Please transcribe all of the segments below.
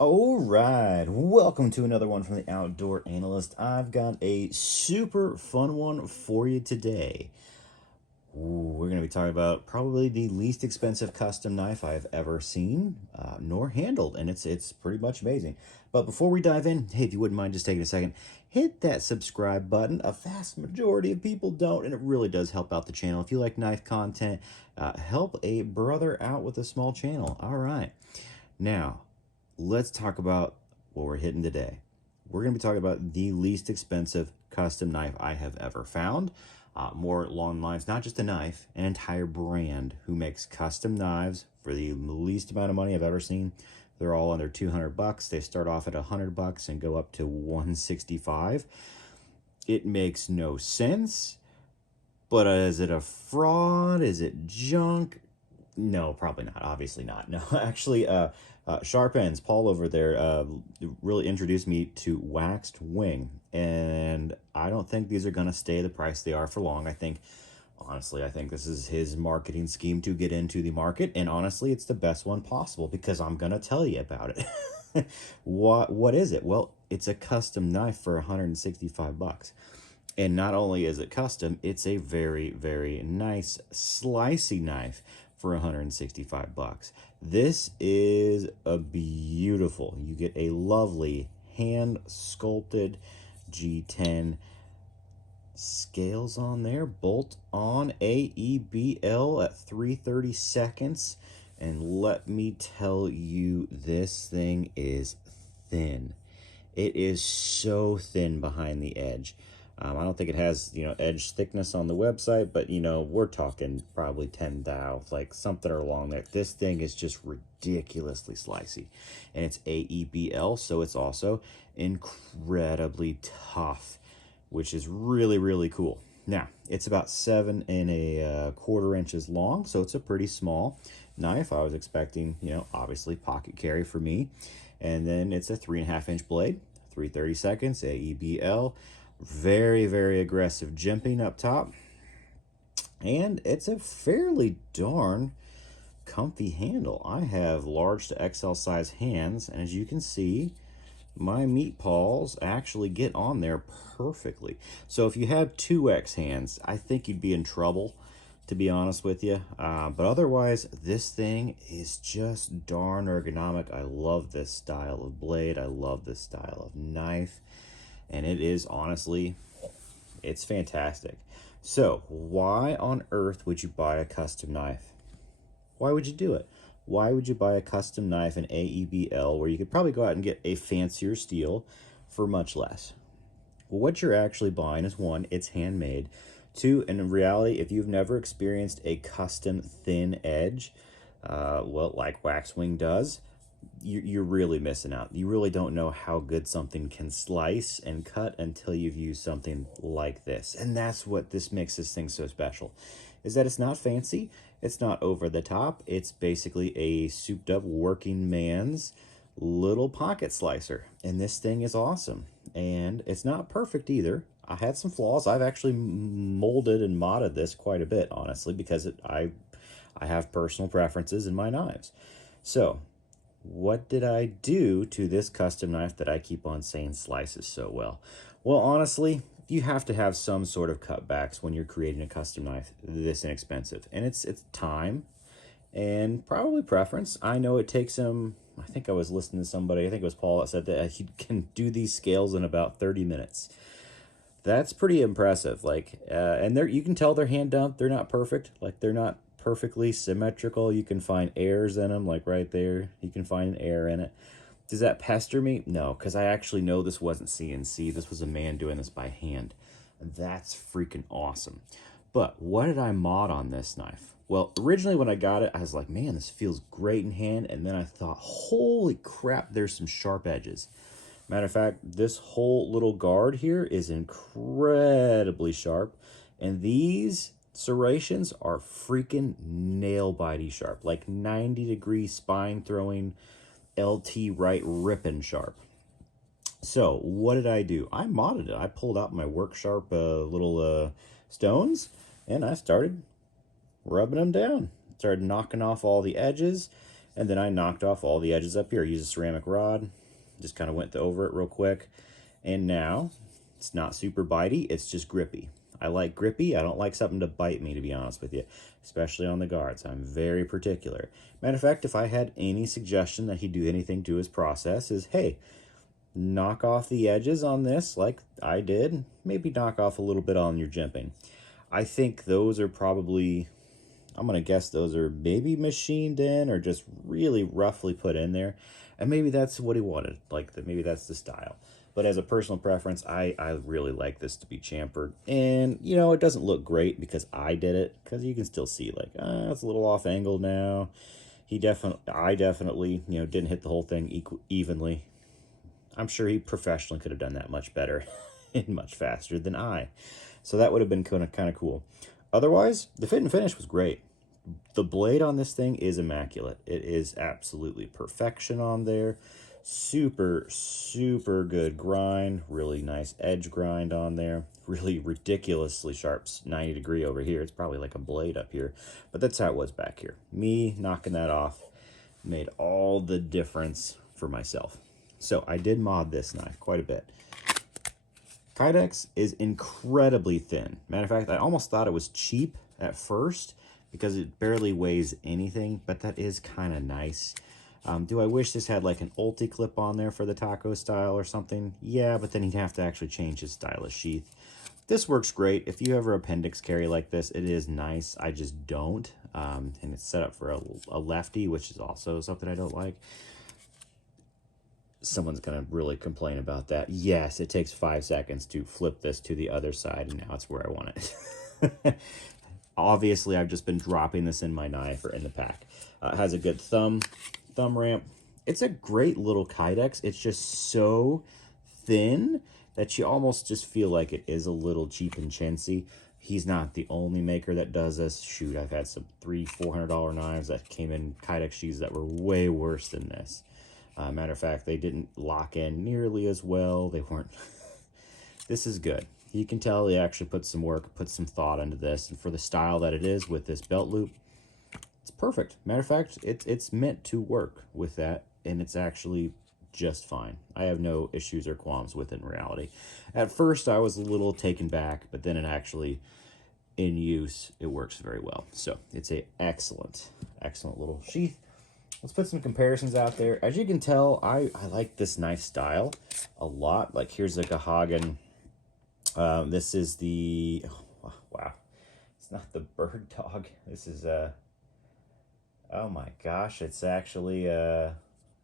All right, welcome to another one from the Outdoor Analyst. I've got a super fun one for you today. We're going to be talking about probably the least expensive custom knife I've ever seen, nor handled, and it's pretty much amazing. But before we dive in, hey, if you wouldn't mind just taking a second, hit that subscribe button. A vast majority of people don't, and it really does help out the channel. If you like knife content, help a brother out with a small channel. All right, now let's talk about what we're hitting today. We're going to be talking about the least expensive custom knife I have ever found. More along lines, not just a knife, an entire brand who makes custom knives for the least amount of money I've ever seen. They're all under 200 bucks. They start off at 100 bucks and go up to 165. It makes no sense, but is it a fraud? Is it junk? No, probably not. Obviously not. No, actually, Sharp Ends, Paul over there, really introduced me to Waxwing, and I don't think these are going to stay the price they are for long. Honestly, I think this is his marketing scheme to get into the market, and honestly, it's the best one possible because I'm going to tell you about it. What is it? Well, it's a custom knife for 165 bucks. And not only is it custom, it's a very, very nice slicey knife for 165 bucks. This is a beautiful, you get a lovely hand sculpted G10 scales on there, bolt on AEBL at 330 seconds. And let me tell you, this thing is thin. It is so thin behind the edge. I don't think it has, edge thickness on the website, but, we're talking probably 10 thou, like something along there. This thing is just ridiculously slicey. And it's AEBL, so it's also incredibly tough, which is really, really cool. Now, it's about 7¼ inches long, so it's a pretty small knife. I was expecting, obviously pocket carry for me. And then it's a 3.5-inch blade, 330 seconds, AEBL. Very, very aggressive jimping up top. And it's a fairly darn comfy handle. I have large to XL size hands, and as you can see, my meat paws actually get on there perfectly. So if you have 2X hands, I think you'd be in trouble, to be honest with you. But otherwise, this thing is just darn ergonomic. I love this style of blade. I love this style of knife. And it is, honestly, it's fantastic. So why on earth would you buy a custom knife? Why would you do it? Why would you buy a custom knife in AEBL where you could probably go out and get a fancier steel for much less? Well, what you're actually buying is, one, it's handmade. Two, and in reality, if you've never experienced a custom thin edge, well, like Waxwing does, you're really missing out. You really don't know how good something can slice and cut until you've used something like this. And that's what this makes this thing so special, is that it's not fancy, it's not over the top, it's basically a souped up working man's little pocket slicer. And this thing is awesome. And it's not perfect either. I had some flaws. I've actually molded and modded this quite a bit, honestly, because I have personal preferences in my knives. So what did I do to this custom knife that I keep on saying slices so well? Well, honestly, you have to have some sort of cutbacks when you're creating a custom knife this inexpensive. And it's time and probably preference. I know it takes him, I think I was listening to somebody, I think it was Paul, that said that he can do these scales in about 30 minutes. That's pretty impressive. And you can tell they're hand done. They're not perfect. Like, they're not perfectly symmetrical. You can find errors in them, like right there. You can find an error in it. Does that pester me? No, because I actually know this wasn't CNC. This was a man doing this by hand. That's freaking awesome. But what did I mod on this knife? Well, originally when I got it, I was like, man, this feels great in hand. And then I thought, holy crap, there's some sharp edges. Matter of fact, this whole little guard here is incredibly sharp. And these serrations are freaking nail-bitey sharp. Like 90-degree spine throwing LT right ripping sharp. So what did I do? I modded it. I pulled out my work sharp little stones, and I started rubbing them down. Started knocking off all the edges. And then I knocked off all the edges up here. Used a ceramic rod, just kind of went over it real quick. And now it's not super bitey, it's just grippy. I like grippy. I don't like something to bite me, to be honest with you, especially on the guards. I'm very particular. Matter of fact, if I had any suggestion that he do anything to his process is, hey, knock off the edges on this like I did. Maybe knock off a little bit on your jimping. I think those are probably, I'm going to guess those are maybe machined in or just really roughly put in there. And maybe that's what he wanted. Like, maybe that's the style. But as a personal preference, I really like this to be chamfered. And, you know, it doesn't look great because I did it. Because you can still see, like, it's a little off angle now. I definitely, you know, didn't hit the whole thing evenly. I'm sure he professionally could have done that much better and much faster than I. So that would have been kind of cool. Otherwise, the fit and finish was great. The blade on this thing is immaculate. It is absolutely perfection on there. Super, super good grind. Really nice edge grind on there. Really ridiculously sharp 90-degree over here. It's probably like a blade up here. But that's how it was back here. Me knocking that off made all the difference for myself. So I did mod this knife quite a bit. Kydex is incredibly thin. Matter of fact, I almost thought it was cheap at first because it barely weighs anything, but that is kind of nice. Do I wish this had like an ulti clip on there for the taco style or something? Yeah, but then he'd have to actually change his stylus sheath. This works great. If you ever appendix carry like this, it is nice. I just don't. And it's set up for a lefty, which is also something I don't like. Someone's going to really complain about that. Yes, it takes 5 seconds to flip this to the other side, and now it's where I want it. Obviously, I've just been dropping this in my knife or in the pack. It has a good thumb ramp. It's a great little Kydex. It's just so thin that you almost just feel like it is a little cheap and chintzy. He's not the only maker that does this. Shoot, I've had some $300-$400 knives that came in Kydex sheaths that were way worse than this. Matter of fact, they didn't lock in nearly as well. They weren't. This is good. You can tell he actually put some work, put some thought into this. And for the style that it is with this belt loop, it's perfect. Matter of fact, it's meant to work with that, and it's actually just fine. I have no issues or qualms with it in reality. At first, I was a little taken back, but then it actually, in use, it works very well. So it's a excellent little sheath. Let's put some comparisons out there. As you can tell, I like this knife style a lot. Like, here's the Gahagan. This is the, oh, wow, it's not the bird dog. This is, oh my gosh, it's actually,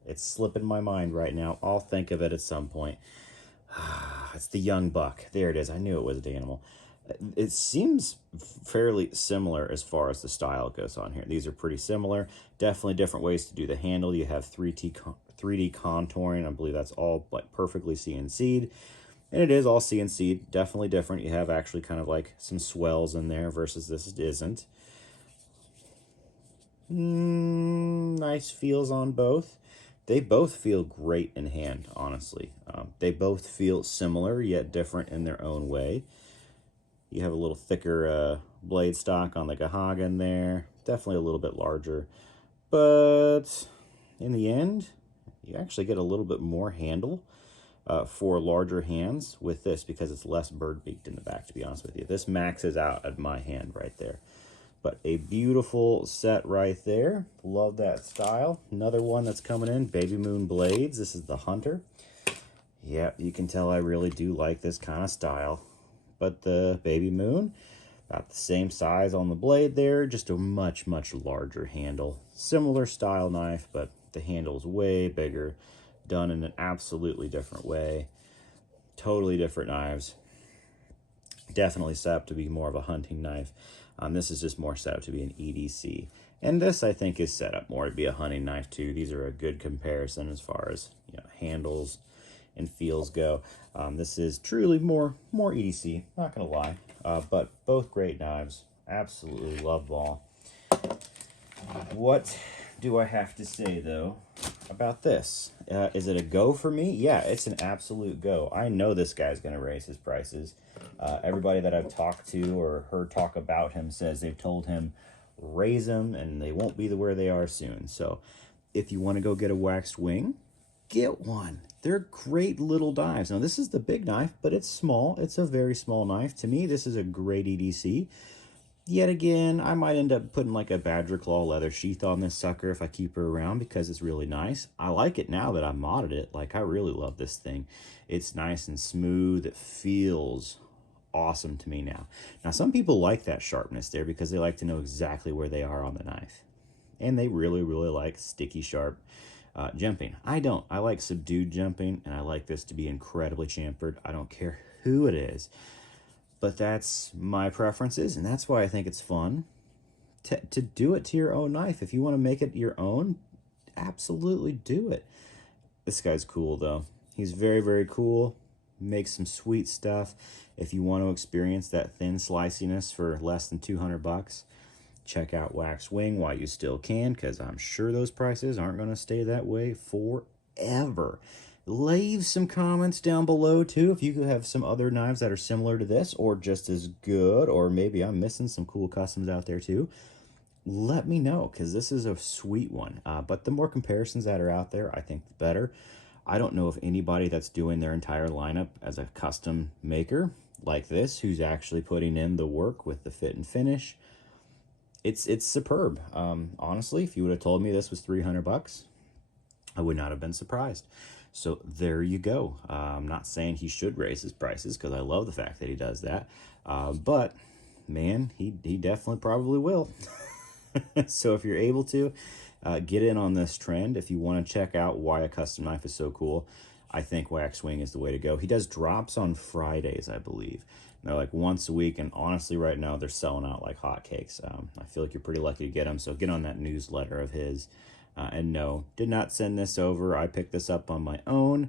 it's slipping my mind right now. I'll think of it at some point. It's the young buck. There it is. I knew it was an animal. It seems fairly similar as far as the style goes on here. These are pretty similar. Definitely different ways to do the handle. You have 3D contouring. I believe that's all like perfectly CNC'd. And it is all CNC'd. Definitely different. You have actually kind of like some swells in there versus this isn't. Nice feels on both. They both feel great in hand, honestly. They both feel similar yet different in their own way. You have a little thicker blade stock on the Gahagan there. Definitely a little bit larger. But in the end, you actually get a little bit more handle for larger hands with this because it's less bird-beaked in the back, to be honest with you. This maxes out at my hand right there. But a beautiful set right there. Love that style. Another one that's coming in, Baby Moon Blades. This is the Hunter. Yeah, you can tell I really do like this kind of style. But the Baby Moon, about the same size on the blade there, just a much, much larger handle. Similar style knife, but the handle is way bigger, done in an absolutely different way. Totally different knives. Definitely set up to be more of a hunting knife. This is just more set up to be an EDC. And this, I think, is set up more to be a hunting knife, too. These are a good comparison as far as, you know, handles and feels go. This is truly more EDC, not gonna lie, but both great knives. Absolutely love them all. What do I have to say though about this? Is it a go for me? Yeah, it's an absolute go. I know this guy's gonna raise his prices. Everybody that I've talked to or heard talk about him says they've told him raise them and they won't be where they are soon. So if you want to go get a Waxwing, get one. They're great little knives. Now, this is the big knife, but it's small. It's a very small knife. To me, this is a great EDC. Yet again, I might end up putting like a badger claw leather sheath on this sucker if I keep her around because it's really nice. I like it now that I've modded it. Like, I really love this thing. It's nice and smooth. It feels awesome to me now. Now, some people like that sharpness there because they like to know exactly where they are on the knife. And they really, really like sticky, sharp jumping. I don't. I like subdued jumping, and I like this to be incredibly chamfered. I don't care who it is. But that's my preferences, and that's why I think it's fun to do it to your own knife. If you want to make it your own, absolutely do it. This guy's cool, though. He's very, very cool. Makes some sweet stuff. If you want to experience that thin sliciness for less than 200 bucks, check out Waxwing while you still can, because I'm sure those prices aren't going to stay that way forever. Leave some comments down below too if you have some other knives that are similar to this or just as good, or maybe I'm missing some cool customs out there too. Let me know, because this is a sweet one. But the more comparisons that are out there, I think the better. I don't know of anybody that's doing their entire lineup as a custom maker like this who's actually putting in the work with the fit and finish. It's superb. Honestly, if you would have told me this was 300 bucks, I would not have been surprised. So there you go. I'm not saying he should raise his prices because I love the fact that he does that. But man, he definitely probably will. So if you're able to, get in on this trend. If you want to check out why a custom knife is so cool, I think Waxwing is the way to go. He does drops on Fridays, I believe. And they're like once a week, and honestly, right now they're selling out like hotcakes. I feel like you're pretty lucky to get them, so get on that newsletter of his. And no, did not send this over. I picked this up on my own.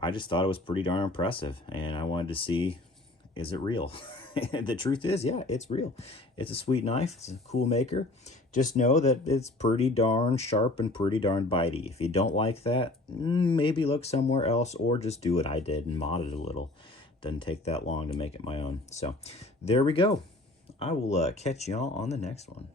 I just thought it was pretty darn impressive, and I wanted to see, is it real? The truth is, yeah, it's real. It's a sweet knife. It's a cool maker. Just know that it's pretty darn sharp and pretty darn bitey. If you don't like that, maybe look somewhere else, or just do what I did and mod it a little. Doesn't take that long to make it my own. So there we go. I will catch y'all on the next one.